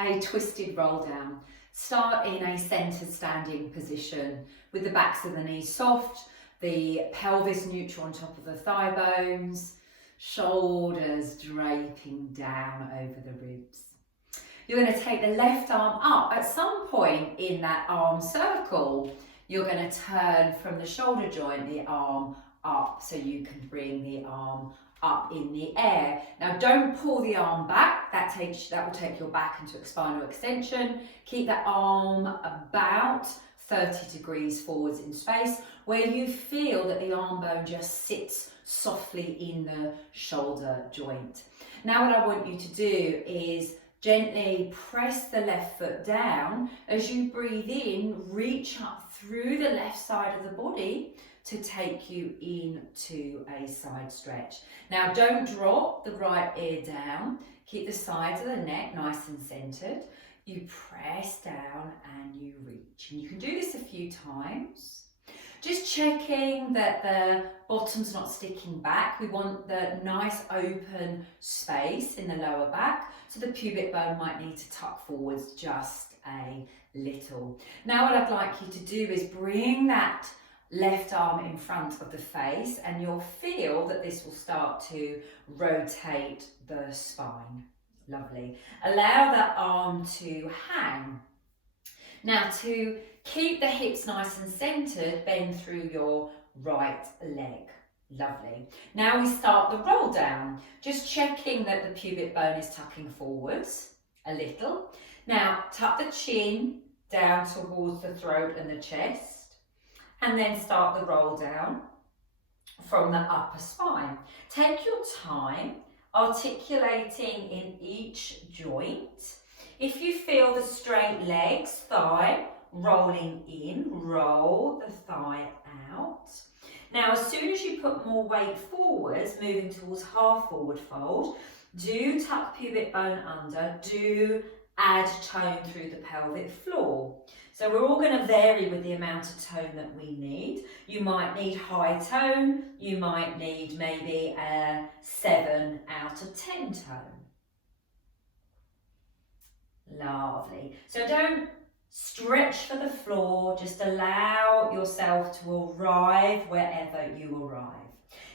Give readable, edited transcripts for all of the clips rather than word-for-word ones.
a twisted roll down. Start in a centered standing position with the backs of the knees soft, the pelvis neutral on top of the thigh bones, shoulders draping down over the ribs. You're going to take the left arm up. At some point in that arm circle, you're going to turn from the shoulder joint, the arm up, so you can bring the arm up in the air. Now don't pull the arm back, that will take your back into a spinal extension. Keep that arm about 30 degrees forwards in space, where you feel that the arm bone just sits softly in the shoulder joint. Now what I want you to do is gently press the left foot down. As you breathe in, reach up through the left side of the body to take you into a side stretch. Now don't drop the right ear down. Keep the sides of the neck nice and centered. You press down and you reach. And you can do this a few times. Just checking that the bottom's not sticking back. We want the nice open space in the lower back, so the pubic bone might need to tuck forwards just a little. Now what I'd like you to do is bring that left arm in front of the face, and you'll feel that this will start to rotate the spine. Lovely. Allow that arm to hang. Now to keep the hips nice and centered, bend through your right leg. Lovely. Now we start the roll down, just checking that the pubic bone is tucking forwards a little. Now tuck the chin down towards the throat and the chest, and then start the roll down from the upper spine. Take your time, articulating in each joint. If you feel the straight legs, thigh rolling in, roll the thigh out. Now, as soon as you put more weight forwards, moving towards half forward fold, do tuck pubic bone under, do add tone through the pelvic floor. So we're all going to vary with the amount of tone that we need. You might need high tone, you might need maybe a 7 out of 10 tone. Lovely. So don't stretch for the floor, just allow yourself to arrive wherever you arrive.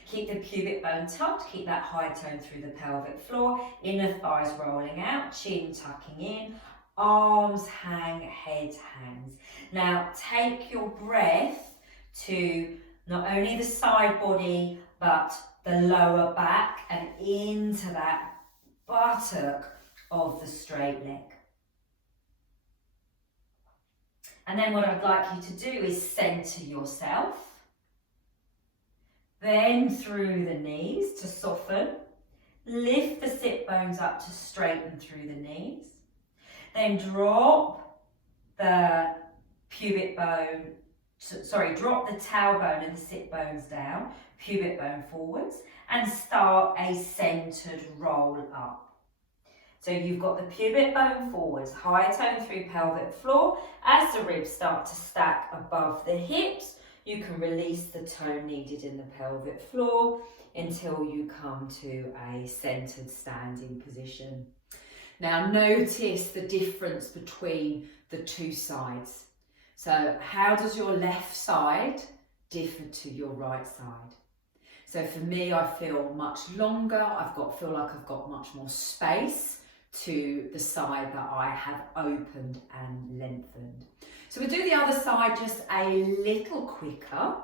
Keep the pubic bone tucked, keep that high tone through the pelvic floor, inner thighs rolling out, chin tucking in, arms hang, head hangs. Now take your breath to not only the side body, but the lower back and into that buttock of the straight leg. And then what I'd like you to do is center yourself. Bend through the knees to soften. Lift the sit bones up to straighten through the knees. Then drop the drop the tailbone and the sit bones down, pubic bone forwards, and start a centered roll up. So you've got the pubic bone forwards, high tone through pelvic floor. As the ribs start to stack above the hips, you can release the tone needed in the pelvic floor until you come to a centered standing position. Now notice the difference between the two sides. So how does your left side differ to your right side? So for me, I feel much longer. Feel like I've got much more space to the side that I have opened and lengthened. So we'll do the other side just a little quicker.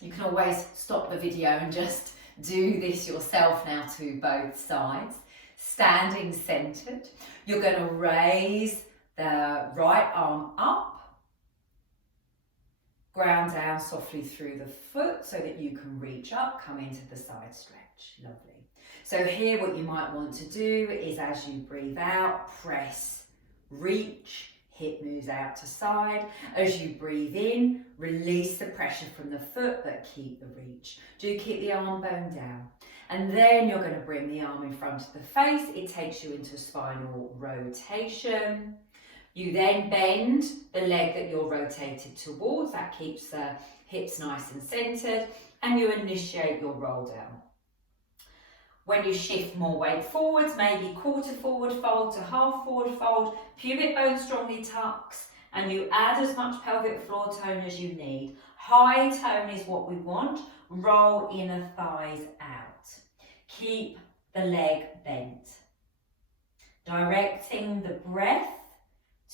You can always stop the video and just do this yourself now to both sides. Standing centered, you're going to raise the right arm up, ground down softly through the foot so that you can reach up, come into the side stretch. Lovely. So here what you might want to do is, as you breathe out, press, reach, hip moves out to side. As you breathe in, release the pressure from the foot, but keep the reach. Do keep the arm bone down. And then you're going to bring the arm in front of the face. It takes you into spinal rotation. You then bend the leg that you're rotated towards. That keeps the hips nice and centered. And you initiate your roll down. When you shift more weight forwards, maybe quarter forward fold to half forward fold, pubic bone strongly tucks, and you add as much pelvic floor tone as you need. High tone is what we want. Roll inner thighs out. Keep the leg bent. Directing the breath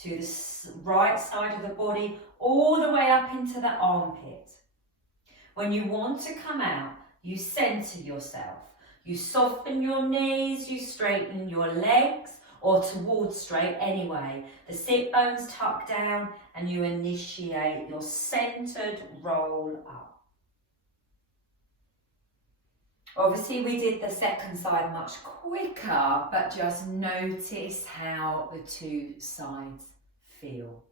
to the right side of the body, all the way up into the armpit. When you want to come out, you center yourself. You soften your knees, you straighten your legs, or towards straight anyway. The sit bones tuck down and you initiate your centered roll up. Obviously we did the second side much quicker, but just notice how the two sides feel.